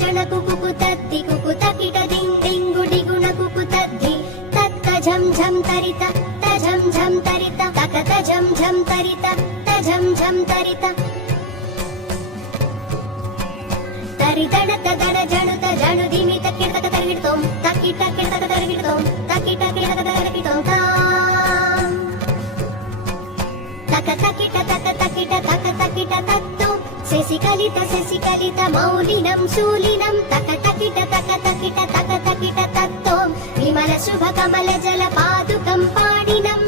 ಜಣ ಕುಕು ತದ್ದಿ ಕುಕು ತಕಿಟ ದಿಂಗ್ ದಿಂಗು ಡಿಗುಣ ಕುಕು ತದ್ದಿ ತತ್ತ ಝಂ ಝಂ ತರಿತ ತ ಝಂ ಝಂ ತರಿತ ತಕತ ಝಂ ಝಂ ತರಿತ ತ ಝಂ ಝಂ ತರಿತ ತರಿತಣತ ದಡ ಜಣುತ ಜಣು ದಿಮಿತ ಕಿಟಕ ತರಗಿಡ್ತೋಂ ತಕಿಟ ಕಿಟಕ ತರಗಿಡ್ತೋಂ ತಕಿಟ ಕಿಟಕ ತರಗಿಡ್ತೋಂ ತಾಂ ತಕ ತಕಿಟ ತಕ ತಕಿಟ ತಕ ತಕಿಟ ತತ್ತೋಂ శశికలిత మౌలినం శూలినం తక తకిట తక తకిట తక తకిట తత్తోం విమల శుభ కమల జల పాదుకం పాడినం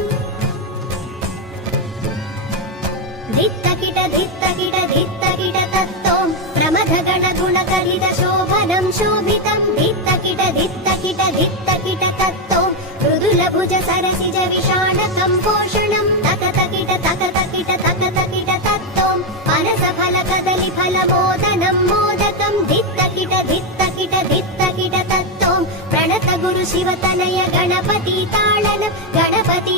ధిత్తకిట ధిత్తకిట ధిత్తకిట తత్తోం ప్రమథ గణ గుణ కలిత శోభనం శోభితం ధిత్తకిట ధిత్తకిట ధిత్తకిట తత్తోం మృదుల భుజ సరసిజ విషాణకం పోషణం తక తకిట తక తకిట తక తకిట తత్తోం పనస ఫల కదలి ఫల మోదనం మోదకం ధిత్తకిట ధిత్తకిట ధిత్తకిట తత్తోం ప్రణత గురు శివ తనయ గణపతి తాళనం గణపతి